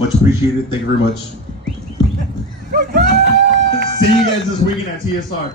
Much appreciated. Thank you very much. See you guys this weekend at TSR.